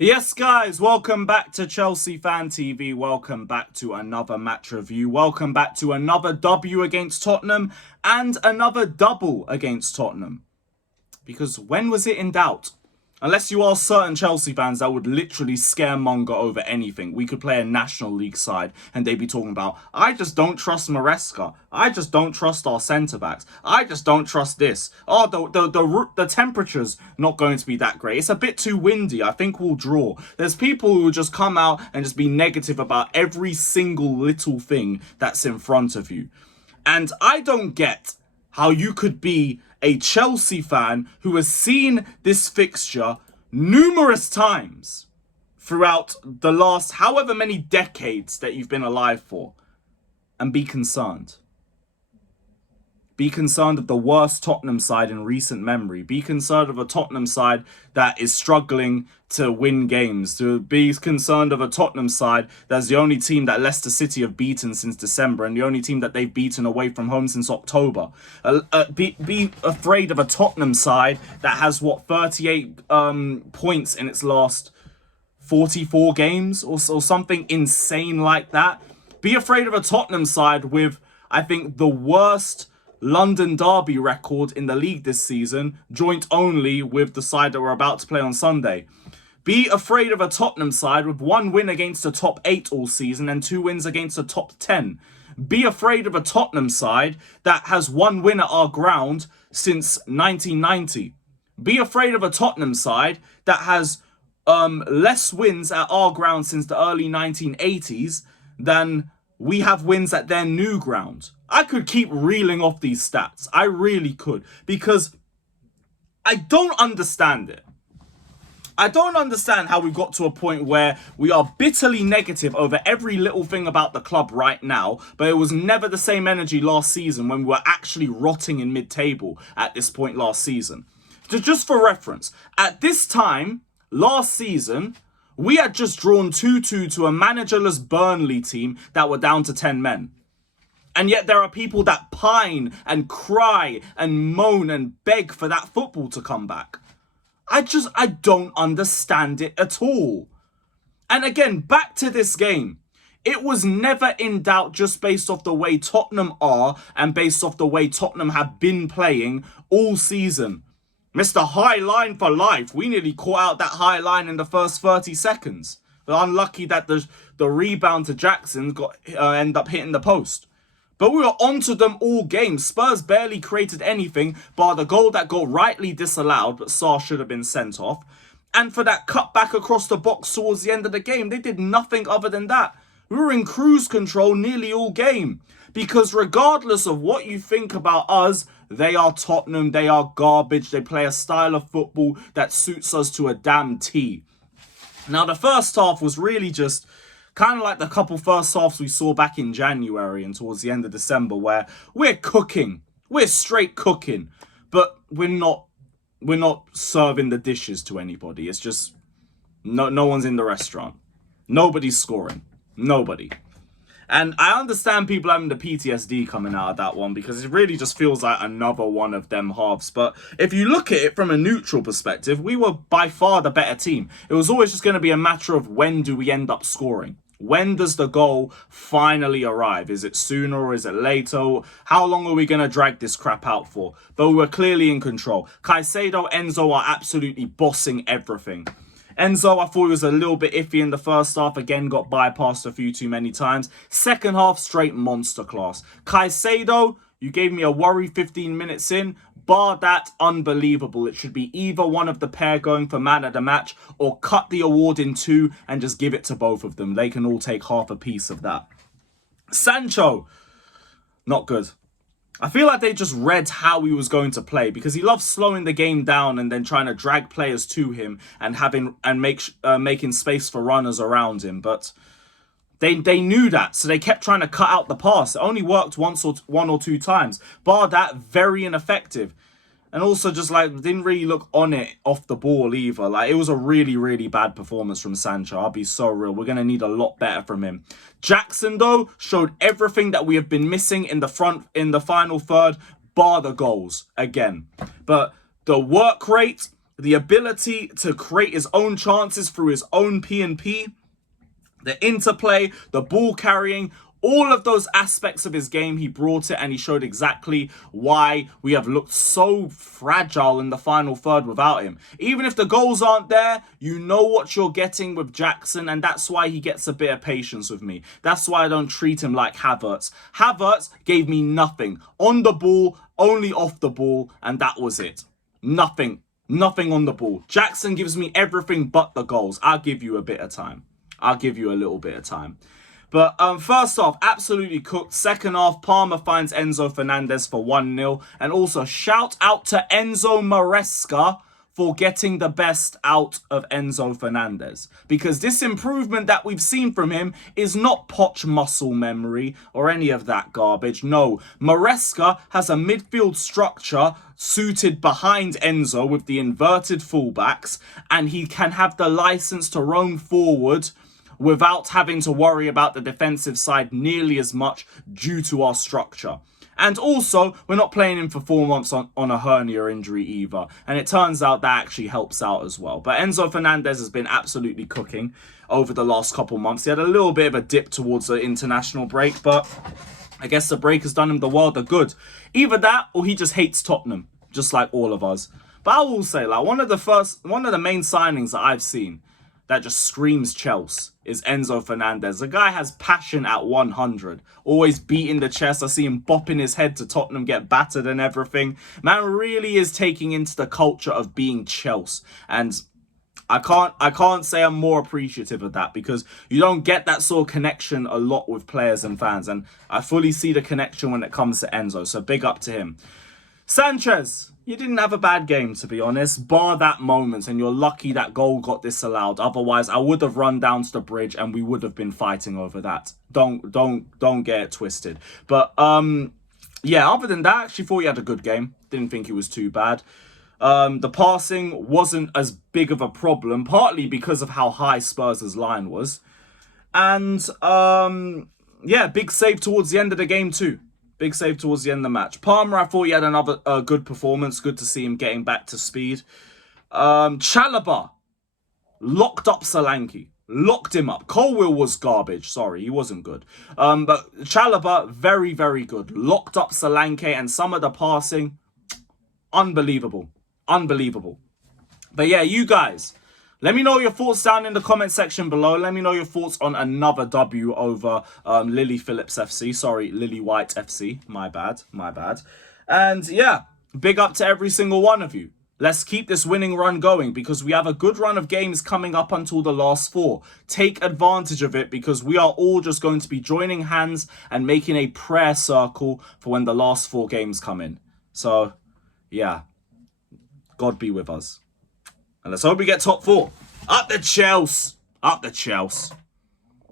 Yes, guys, welcome back to Chelsea Fan TV. Welcome back to another match review. Welcome back to another W against Tottenham and another double against Tottenham. Because when was it in doubt? Unless you are certain Chelsea fans that would literally scaremonger over anything. We could play a National League side and they'd be talking about, I just don't trust Maresca. I just don't trust our centre-backs. I just don't trust this. Oh, the temperature's not going to be that great. It's a bit too windy. I think we'll draw. There's people who just come out and just be negative about every single little thing that's in front of you. And I don't get how you could be a Chelsea fan who has seen this fixture numerous times throughout the last however many decades that you've been alive for and be concerned. Be concerned of the worst Tottenham side in recent memory. Be concerned of a Tottenham side that is struggling to win games. To be concerned of a Tottenham side that's the only team that Leicester City have beaten since December and the only team that they've beaten away from home since October. Be afraid of a Tottenham side that has, 38 points in its last 44 games or something insane like that. Be afraid of a Tottenham side with, I think, the worst London derby record in the league this season, joint only with the side that we're about to play on Sunday. Be afraid of a Tottenham side with one win against the top 8 all season and 2 wins against the top 10. Be afraid of a Tottenham side that has one win at our ground since 1990. Be afraid of a Tottenham side that has less wins at our ground since the early 1980s than we have wins at their new ground. I could keep reeling off these stats. I really could. Because I don't understand it. I don't understand how we got to a point where we are bitterly negative over every little thing about the club right now, but it was never the same energy last season when we were actually rotting in mid-table at this point last season. Just for reference, at this time last season, we had just drawn 2-2 to a managerless Burnley team that were down to 10 men. And yet there are people that pine and cry and moan and beg for that football to come back. I don't understand it at all. And again, back to this game. It was never in doubt just based off the way Tottenham are and based off the way Tottenham have been playing all season. Mr. High Line for life. We nearly caught out that high line in the first 30 seconds. But unlucky that the rebound to Jackson ended up hitting the post. But we were onto them all game. Spurs barely created anything bar the goal that got rightly disallowed, but Sarr should have been sent off. And for that cut back across the box towards the end of the game, they did nothing other than that. We were in cruise control nearly all game. Because regardless of what you think about us, they are Tottenham, they are garbage, they play a style of football that suits us to a damn T. Now, the first half was really just kind of like the couple first halves we saw back in January and towards the end of December, where we're cooking. We're straight cooking. But we're not serving the dishes to anybody. It's just no one's in the restaurant. Nobody's scoring. Nobody. And I understand people having the PTSD coming out of that one because it really just feels like another one of them halves. But if you look at it from a neutral perspective, we were by far the better team. It was always just going to be a matter of when do we end up scoring? When does the goal finally arrive? Is it sooner or is it later? How long are we going to drag this crap out for? But we were clearly in control. Caicedo, Enzo are absolutely bossing everything. Enzo, I thought he was a little bit iffy in the first half. Again, got bypassed a few too many times. Second half, straight monster class. Caicedo, you gave me a worry 15 minutes in. Bar that, unbelievable. It should be either one of the pair going for man of the match or cut the award in two and just give it to both of them. They can all take half a piece of that. Sancho, not good. I feel like they just read how he was going to play because he loves slowing the game down and then trying to drag players to him and making space for runners around him. But they knew that, so they kept trying to cut out the pass. It only worked one or two times. Bar that, very ineffective. And also just like didn't really look on it off the ball either. Like it was a really, really bad performance from Sancho. I'll be so real. We're going to need a lot better from him. Jackson though showed everything that we have been missing in the final third, bar the goals again. But the work rate the ability to create his own chances through his own P&P, the interplay, the ball carrying, all of those aspects of his game, he brought it, and he showed exactly why we have looked so fragile in the final third without him. Even if the goals aren't there, you know what you're getting with Jackson, and that's why he gets a bit of patience with me. That's why I don't treat him like Havertz. Havertz gave me nothing. On the ball, only off the ball, and that was it. Nothing. Nothing on the ball. Jackson gives me everything but the goals. I'll give you a bit of time. I'll give you a little bit of time. But first off, absolutely cooked. Second half, Palmer finds Enzo Fernandez for 1-0. And also, shout out to Enzo Maresca for getting the best out of Enzo Fernandez. Because this improvement that we've seen from him is not Poch muscle memory or any of that garbage. No, Maresca has a midfield structure suited behind Enzo with the inverted fullbacks. And he can have the license to roam forward without having to worry about the defensive side nearly as much due to our structure. And also, we're not playing him for 4 months on a hernia injury either. And it turns out that actually helps out as well. But Enzo Fernandez has been absolutely cooking over the last couple months. He had a little bit of a dip towards the international break, but I guess the break has done him the world of good. Either that or he just hates Tottenham, just like all of us. But I will say, like, one of the main signings that I've seen that just screams Chelsea is Enzo Fernandez. The guy has passion at 100. Always beating the chest. I see him bopping his head to Tottenham get battered and everything. Man really is taking into the culture of being Chelsea. And I can't say I'm more appreciative of that, because you don't get that sort of connection a lot with players and fans. And I fully see the connection when it comes to Enzo. So big up to him. Sanchez, you didn't have a bad game, to be honest, bar that moment, and you're lucky that goal got disallowed. Otherwise, I would have run down to the bridge and we would have been fighting over that. Don't get it twisted. But yeah, other than that, I actually thought you had a good game. Didn't think it was too bad. The passing wasn't as big of a problem, partly because of how high Spurs' line was. And yeah, big save towards the end of the game too. Big save towards the end of the match. Palmer, I thought he had another good performance. Good to see him getting back to speed. Chalobah locked up Solanke. Locked him up. Colwill was garbage. Sorry, he wasn't good. But Chalobah, very, very good. Locked up Solanke, and some of the passing, unbelievable. Unbelievable. But yeah, you guys, let me know your thoughts down in the comment section below. Let me know your thoughts on another W over Lily Phillips FC. Sorry, Lily White FC. My bad. And yeah, big up to every single one of you. Let's keep this winning run going, because we have a good run of games coming up until the last 4. Take advantage of it, because we are all just going to be joining hands and making a prayer circle for when the last 4 games come in. So, yeah, God be with us. And let's hope we get top 4. Up the Chelsea. Up the Chelsea.